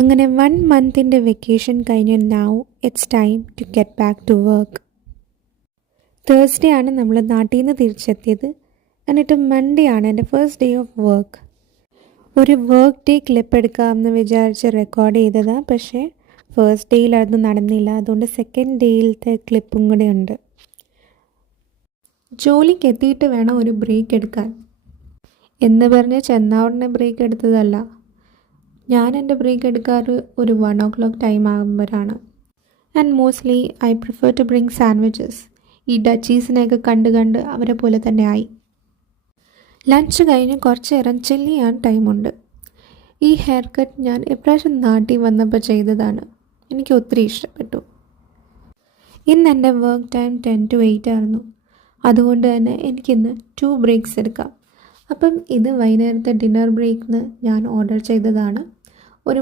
അങ്ങനെ 1 മന്തിൻ്റെ വെക്കേഷൻ കഴിഞ്ഞ് now it's time to get back to work. Thursday ആണ് നമ്മൾ നാട്ടിൽ നിന്ന് തിരിച്ചെത്തിയത്. എന്നിട്ട് മൺഡേ ആണ് എൻ്റെ ഫസ്റ്റ് ഡേ ഓഫ് വർക്ക്. ഒരു വർക്ക് ഡേ ക്ലിപ്പ് എടുക്കാമെന്ന് വിചാരിച്ച് റെക്കോർഡ് ചെയ്തതാണ്. പക്ഷേ ഫസ്റ്റ് ഡേയിൽ അത് നടന്നില്ല. അതുകൊണ്ട് സെക്കൻഡ് ഡേയിലത്തെ ക്ലിപ്പും കൂടെ ഉണ്ട്. ജോലിക്ക് എത്തിയിട്ട് വേണം ഒരു ബ്രേക്ക് എടുക്കാൻ എന്ന് പറഞ്ഞ് ചെന്നൗടനെ ബ്രേക്ക് എടുത്തതല്ല. ഞാൻ എൻ്റെ ബ്രേക്ക് എടുക്കാറ് ഒരു 1 o'clock ടൈം ആകുമ്പോഴാണ്. And mostly I prefer to bring sandwiches. ഈ ഡച്ചീസിനെയൊക്കെ കണ്ട് അവരെ പോലെ തന്നെ ആയി. ലഞ്ച് കഴിഞ്ഞ് കുറച്ച് നേരം ചില്ല് ചെയ്യാൻ ടൈമുണ്ട്. ഈ ഹെയർ കട്ട് ഞാൻ ഇപ്രാവശ്യം നാട്ടിൽ വന്നപ്പോൾ ചെയ്തതാണ്. എനിക്ക് ഒത്തിരി ഇഷ്ടപ്പെട്ടു. ഇന്ന് എൻ്റെ വർക്ക് ടൈം 10 to 8 ആയിരുന്നു. അതുകൊണ്ട് തന്നെ എനിക്കിന്ന് 2 ബ്രേക്സ് എടുക്കാം. അപ്പം ഇത് വൈകുന്നേരത്തെ ഡിന്നർ ബ്രേക്കിന് ഞാൻ ഓർഡർ ചെയ്തതാണ്. ഒരു